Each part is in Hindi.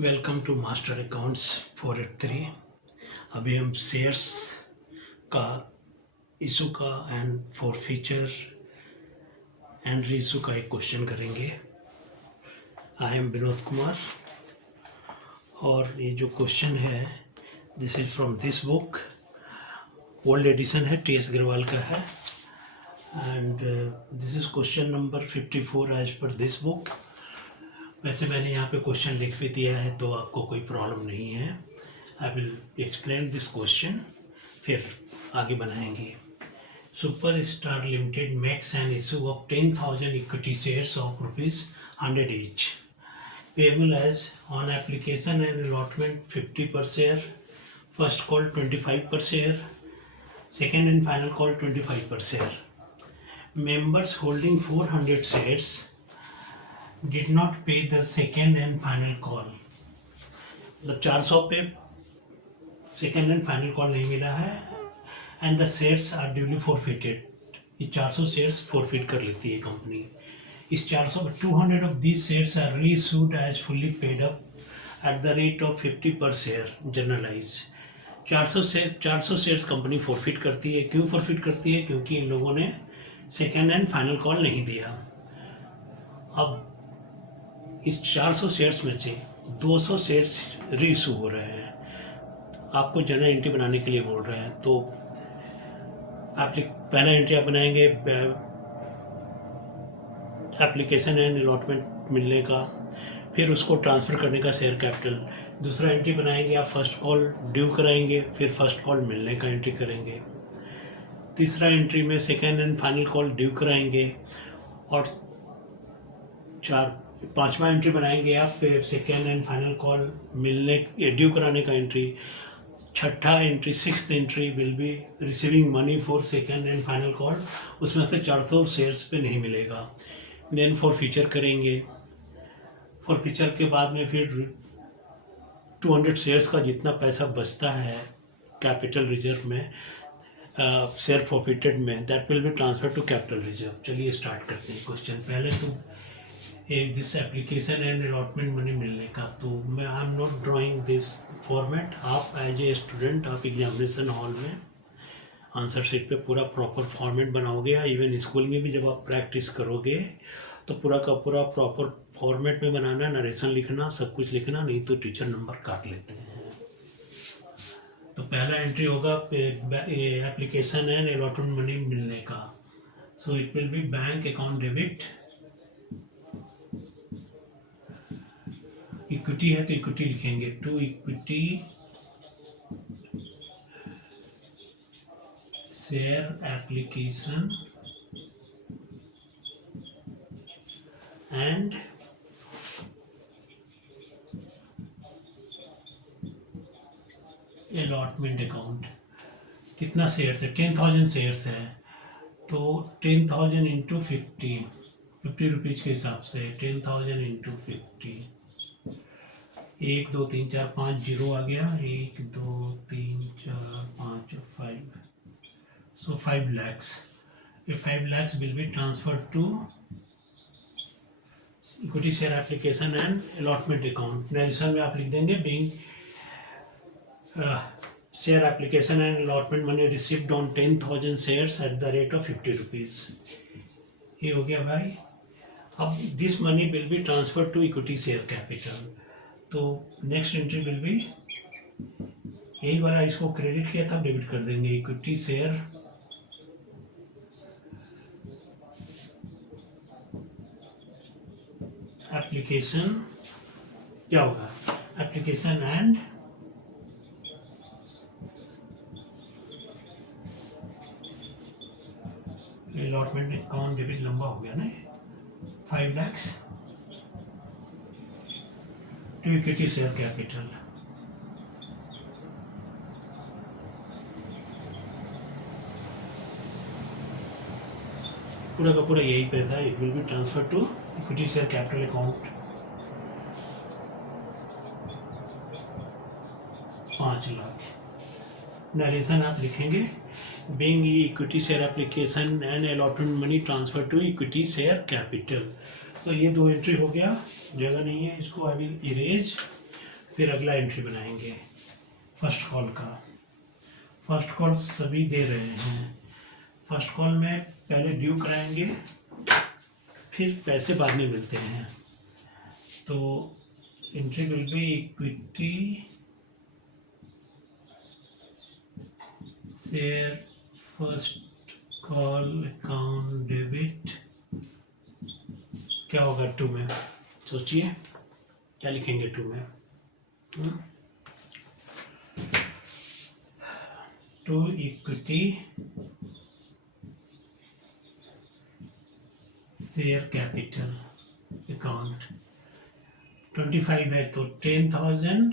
Welcome to master accounts 483। अभी हम शेयर्स का इशू का and for feature and reissue का एक क्वेश्चन करेंगे। आई एम विनोद कुमार और ये जो क्वेश्चन है this is from this book. Old edition है, टी एस अग्रवाल का है and this is question number 54 as per this book. वैसे मैंने यहाँ पे क्वेश्चन लिख भी दिया है तो आपको कोई प्रॉब्लम नहीं है। I will explain this question, फिर आगे बनाएंगे। Super star limited makes an issue of 10,000 equity shares of ₹100 each, payable as on application and allotment 50 per share, first call 25 per share, second and final call 25 per share. Members holding 400 shares did not pay the second and final call. मतलब 400 पे सेकेंड एंड फाइनल कॉल नहीं मिला है and the shares are duly forfeited. ये 400 शेयर्स फॉरफिट कर लेती है कंपनी। इस 200 of these shares are reissued as fully paid up at the rate of 50 per share generalise. 400 shares company forfeit करती है। क्यों फॉरफिट करती है? क्योंकि इन लोगों ने सेकेंड एंड फाइनल कॉल नहीं दिया। अब इस 400 शेयर्स में से 200 शेयर्स रीइशू हो रहे हैं। आपको जनरल एंट्री बनाने के लिए बोल रहे हैं तो आप पहला एंट्री आप बनाएंगे एप्लीकेशन एंड अलॉटमेंट मिलने का, फिर उसको ट्रांसफ़र करने का शेयर कैपिटल। दूसरा एंट्री बनाएंगे आप फर्स्ट कॉल ड्यू कराएंगे, फिर फर्स्ट कॉल मिलने का एंट्री करेंगे। तीसरा एंट्री में second and final call due कराएंगे और पांचवा एंट्री बनाएंगे आप सेकेंड एंड फाइनल कॉल मिलने ड्यू कराने का एंट्री। छठा entry sixth entry will be receiving money for second and final call. उसमें से 400 शेयर्स पे नहीं मिलेगा। देन फॉर फीचर करेंगे। फॉर फीचर के बाद में फिर 200 शेयर्स का जितना पैसा बचता है कैपिटल रिजर्व में शेयर प्रॉफिटेड में, that will be transfer to capital reserve. चलिए स्टार्ट करते हैं क्वेश्चन। पहले तो this application and allotment money मिलने का, तो मैं I am not drawing this format. आप एज ए स्टूडेंट आप एग्जामिनेशन हॉल में आंसर शीट पे पूरा प्रॉपर फॉर्मेट बनाओगे, या इवन स्कूल में भी जब आप प्रैक्टिस करोगे तो पूरा का पूरा प्रॉपर फॉर्मेट में बनाना, नरेशन लिखना, सब कुछ लिखना, नहीं तो टीचर नंबर काट लेते हैं। तो पहला एंट्री होगा एप्लीकेशन एंड अलॉटमेंट मनी मिलने का। So it will be bank account debit. Equity है तो इक्विटी लिखेंगे, to equity share application and allotment account. कितना शेयर्स है? 10,000 शेयर्स है तो 10,000 इंटू 50 रुपीज़ के हिसाब से 10,000 इंटू 50। 1 2 3 4 5 जीरो आ गया। 1 2 3 4 5 5। सो 5 lakhs। ये 5 lakhs will be transferred to equity share application and allotment account. Narration में आप लिख देंगे being share application and allotment money received on 10,000 shares at the rate of 50 rupees. ये हो गया भाई। अब this money will be transfer to equity share capital. तो नेक्स्ट एंट्री विल बी, यही वाला इसको क्रेडिट किया था, डेबिट कर देंगे। इक्विटी शेयर एप्लीकेशन, क्या होगा? Application and allotment account debit. लंबा हो गया ना। 5 lakhs to equity share capital. पूरा का पूरा यही पैसा it will be transfer to equity share capital account. 5 lakh. Narration आप लिखेंगे being equity share application and allotment money transfer to equity share capital. तो ये 2 एंट्री हो गया। जगह नहीं है, इसको आई विल इरेज फिर अगला एंट्री बनाएंगे फर्स्ट कॉल का। फर्स्ट कॉल सभी दे रहे हैं। फर्स्ट कॉल में पहले ड्यू कराएंगे, फिर पैसे बाद में मिलते हैं। तो entry will be equity share first call account debit. क्या होगा टू में? सोचिए क्या लिखेंगे टू में? To equity share capital account 25 है तो 10,000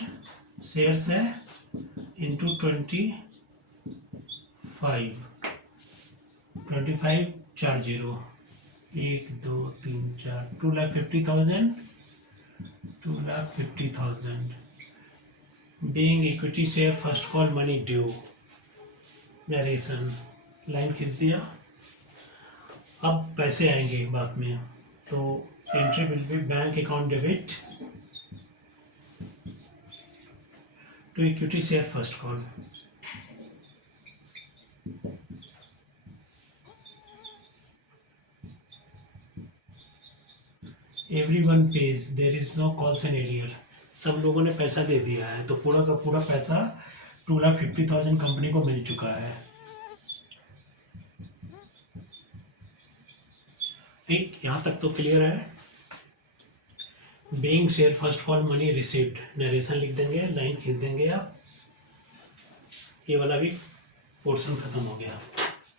शेयर्स है into 25 4 0 1 2 3 4 2,50,000 being equity share first call money due narration line खींच दिया। अब पैसे आएंगे बाद में, तो entry will be bank account debit to equity share first call. Everyone pays, there is no calls and arrear। सब लोगों ने पैसा दे दिया है, तो पूरा का पूरा पैसा 2,50,000 कंपनी को मिल चुका है। ठीक, यहाँ तक तो क्लियर है। Being share first call money received, narration लिख देंगे, लाइन खींच देंगे आप। ये वाला भी पोर्शन खत्म हो गया।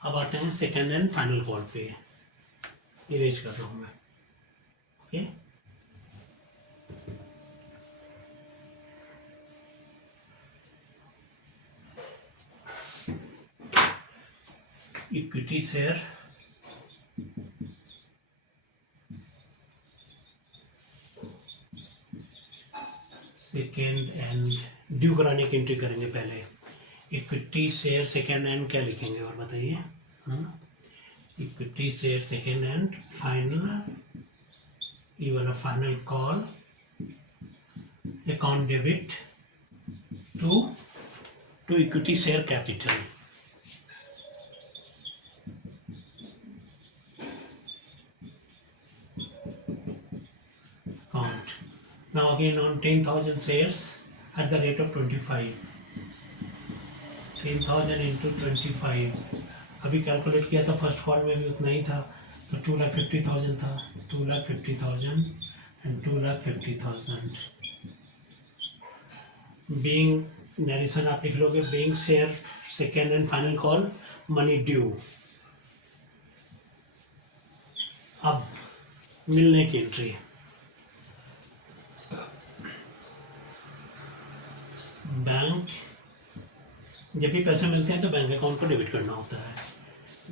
अब आते हैं सेकेंड एंड फाइनल कॉल पे। इरेज कर रहा हूँ मैं। Okay, equity share second and due कराने की एंट्री करेंगे पहले। इक्विटी शेयर सेकेंड एंड क्या लिखेंगे और बताइए? Equity share second and final, ये वाला final call account debit to equity share capital. Count now again on 10,000 shares at the rate of 25। 10,000 into 25, अभी कैलकुलेट किया था फर्स्ट कॉल में भी उतना ही था, तो 2,50,000 था। 2,50,000 and 2,50,000 बीइंग नरेशन आप लिख लोगे, being share second and final call money due. अब मिलने की एंट्री, बैंक जब भी पैसे मिलते हैं तो बैंक अकाउंट को डेबिट करना होता है।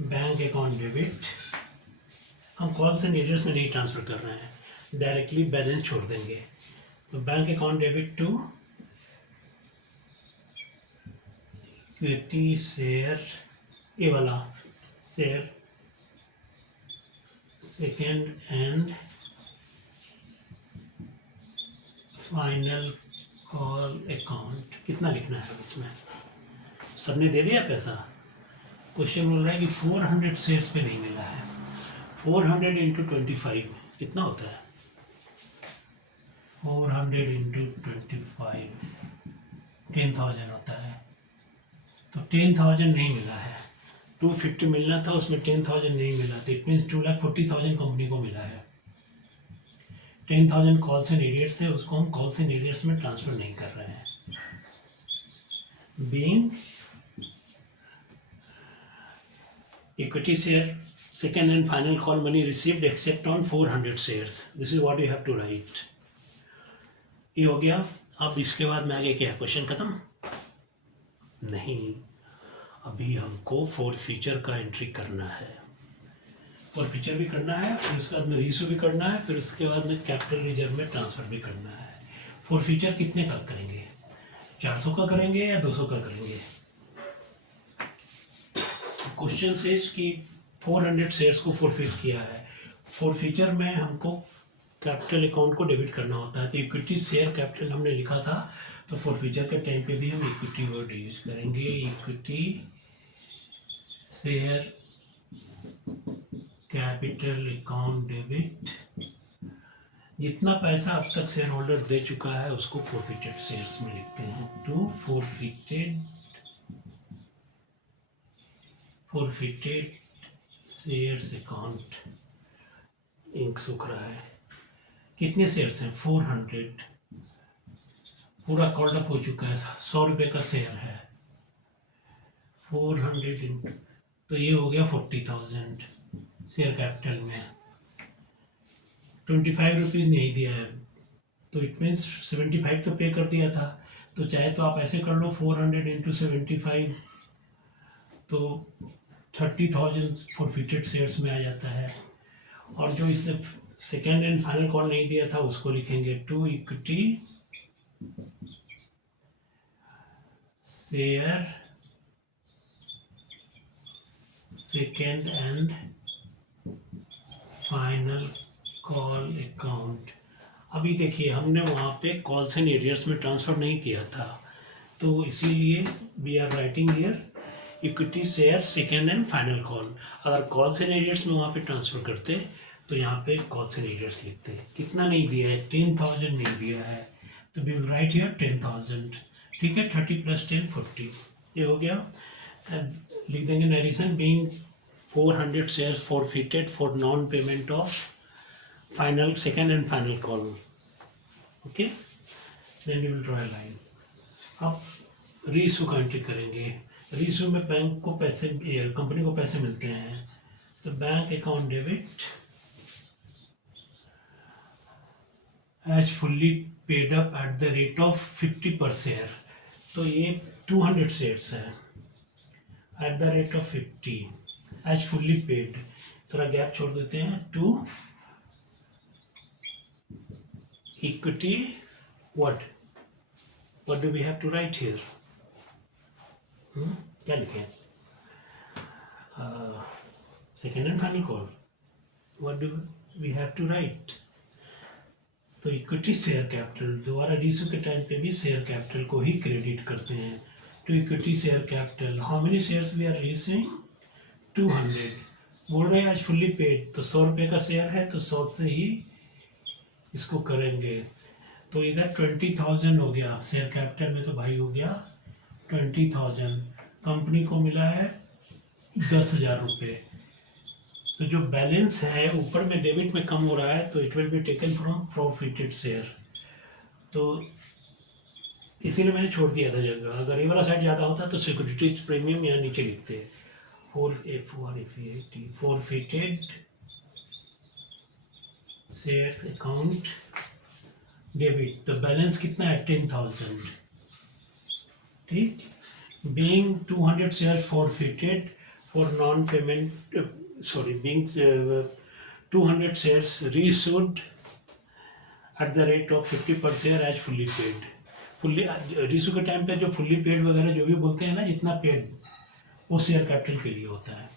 बैंक अकाउंट डेबिट, हम कॉल्स एंड एरियर्स में नहीं ट्रांसफ़र कर रहे हैं, डायरेक्टली बैलेंस छोड़ देंगे। तो bank account debit to equity share, ये वाला share second and final call account. कितना लिखना है अब इसमें? सबने दे दिया पैसा। क्वेश्चन बोल रहा है कि 400 शेयर्स पे नहीं मिला है। 400 इंटू 25 कितना होता है? 400 इंटू 25 10,000 होता है। तो 10,000 नहीं मिला है, 250 मिलना था, उसमें 10,000 नहीं मिला, तो इट मीन्स 2,40,000 कंपनी को मिला है। 10,000 कॉल्स एंड एरियर्स है, उसको हम कॉल्स एंड एरियर्स में ट्रांसफर नहीं कर रहे हैं। Being equity share second and final call money received except on 400 shares, this is what you have to write। ये हो गया। अब इसके बाद में आगे क्या? क्वेश्चन खत्म? नहीं, अभी हमको फोर फीचर का एंट्री करना है। फोर फीचर भी करना है, फिर उसके बाद में रीइशू भी करना है, फिर उसके बाद में कैपिटल रिजर्व में ट्रांसफर भी करना है। फोर फीचर कितने का करेंगे? 400 का करेंगे या 200 का करेंगे? क्वेश्चन सेज कि 400 शेयर्स को फोरफिट किया है। फोर फीचर में हमको कैपिटल अकाउंट को डेबिट करना होता है। तो इक्विटी शेयर कैपिटल हमने लिखा था, तो फॉरफीचर के टाइम पे भी हम इक्विटी वर्ड यूज करेंगे। Equity share capital account debit, जितना पैसा अब तक शेयर होल्डर दे चुका है उसको फॉरफिटेड शेयर्स में लिखते हैं। To forfeited shares account. Ink सूख रहा है। कितने शेयर्स हैं? 400। पूरा कॉल्ड अप हो चुका है। 100 रुपये का शेयर है। 400 तो ये हो गया 40,000 शेयर कैपिटल में। 25 रुपीज़ नहीं दिया है, तो इट मीन्स 75 तो पे कर दिया था। तो चाहे तो आप ऐसे कर लो, 400 इंटू 75, तो 30,000 फॉरफिटेड शेयर्स में आ जाता है। और जो इसने सेकेंड एंड फाइनल कॉल नहीं दिया था उसको लिखेंगे to equity share second and final call account. अभी देखिए, हमने वहाँ पे कॉल्स एंड एरियर्स में ट्रांसफ़र नहीं किया था, तो इसीलिए we are writing here equity share second and final call. अगर कॉल्स एंड एरियर्स में वहाँ पे ट्रांसफ़र करते तो यहाँ पे कॉल्स एंड एरियर्स लिखते। कितना नहीं दिया है? 10,000 नहीं दिया है, तो वी विल राइट हियर 10,000। ठीक है, 30 + 10 40, ये हो गया। लिख देंगे narration being 400 shares forfeited for non payment of final second and final call. Okay, then you will draw a line. अब रीइशू का एंट्री करेंगे। रीइशू में बैंक को पैसे, कंपनी को पैसे मिलते हैं, तो bank account debit as fully paid up at the rate of 50 per share. तो ये 200 शेयर्स है at the rate of 50 as fully paid. थोड़ा गैप छोड़ देते हैं। To equity what do we have to write here? क्या लिखें? Second and final call, what do we have to write? तो इक्विटी शेयर कैपिटल, दोबारा रीइशू के टाइम पे भी शेयर कैपिटल को ही क्रेडिट करते हैं। To equity share capital, how many shares we are reissuing? 200। बोल रहे हैं आज फुल्ली पेड, तो 100 रुपये का शेयर है, तो 100 से ही इसको करेंगे। तो इधर 20,000 हो गया शेयर कैपिटल में, तो भाई हो गया 20,000। कंपनी को मिला है 10,000 रुपये। तो जो बैलेंस है ऊपर में डेबिट में कम हो रहा है, तो it will be taken from profited share. तो इसीलिए मैंने छोड़ दिया था जगह। अगर ये वाला साइड ज़्यादा होता तो सिक्योरिटीज प्रीमियम यहाँ नीचे लिखते। फॉरफिटेड शेयर्स अकाउंट डेबिट, तो बैलेंस कितना है? 10,000। ठीक, being 200 share forfeited for non payment, being 200 shares reissued at the rate of 50 per share as fully paid. Fully reissue के टाइम पे जो फुल्ली पेड वगैरह जो भी बोलते हैं ना, जितना पेड वो शेयर कैपिटल के लिए होता है।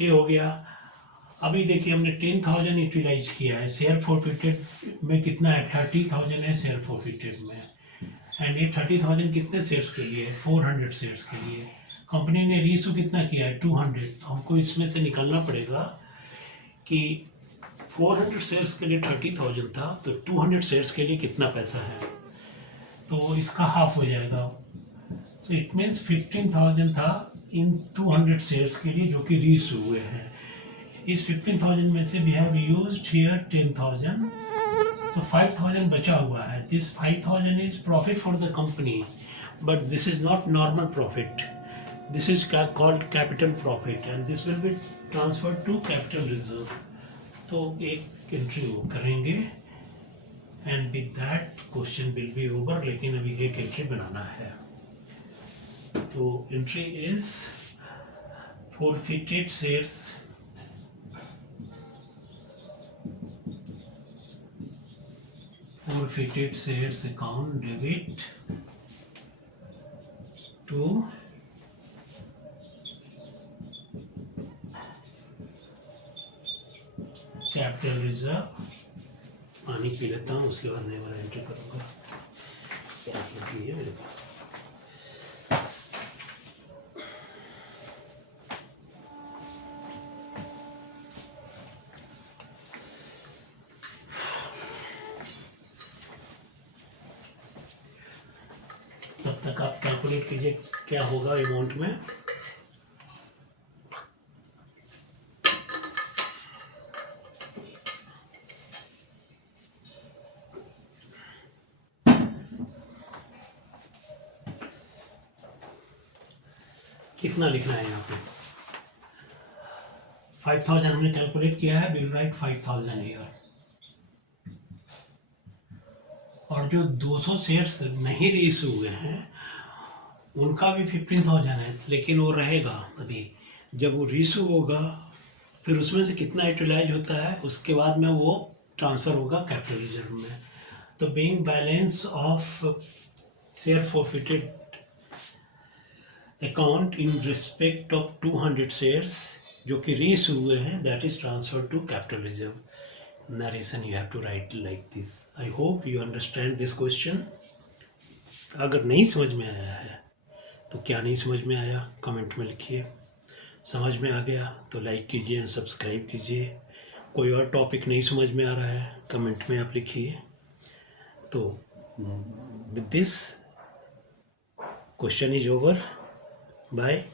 ये हो गया। अभी देखिए, हमने 10,000 यूटिलाइज किया है। शेयर फॉरफिटेड में कितना है? 30,000 है शेयर फॉरफिटेड में। एंड ये 30,000 कितने शेयर्स के लिए? 400 शेयर्स के लिए। कंपनी ने रीइशू कितना किया है? 200। तो हमको इसमें से निकालना पड़ेगा कि 400 शेयर्स के लिए 30,000 था, तो 200 शेयर्स के लिए कितना पैसा है? तो इसका हाफ हो जाएगा। तो इट मीन्स 15,000 था इन 200 शेयर्स के लिए जो कि रीइशू हुए हैं। इस 15,000 में से वी हैव यूज्ड हियर 10,000, तो 5,000 बचा हुआ है। This 5,000 is profit for the company, but this is not normal profit, this is called capital profit, and this will be transferred to capital reserve. तो एक एंट्री वो करेंगे, and with that question will be over. लेकिन अभी एक एंट्री बनाना है। तो entry is forfeited shares forfeited shares account debit to capital reserve पानी पी लेता हूँ, उसके बाद नया वाला एंट्री करूँगा। प्यास लगी है मेरे को। तब तक आप कैलकुलेट कीजिए क्या होगा अमाउंट में। कितना लिखना है यहाँ पे? 5000 हमने कैलकुलेट किया है, विल राइट 5000 हियर। और जो 200 शेयर्स नहीं रीइश्यू हुए हैं उनका भी 15,000 है, लेकिन वो रहेगा अभी। जब वो रीइश्यू होगा फिर उसमें से कितना यूटिलाइज होता है उसके बाद में वो ट्रांसफ़र होगा कैपिटल रिजर्व में। तो being balance of share forfeited account in respect of 200 shares जो कि रीइश्यू हुए हैं, that is transfer to capital reserve. Narration you have to write like this. I hope you understand this question. अगर नहीं समझ में आया है तो क्या नहीं समझ में आया कमेंट में लिखिए। समझ में आ गया तो लाइक कीजिए एंड सब्सक्राइब कीजिए। कोई और टॉपिक नहीं समझ में आ रहा है कमेंट में आप लिखिए। तो with this question is over. Bye.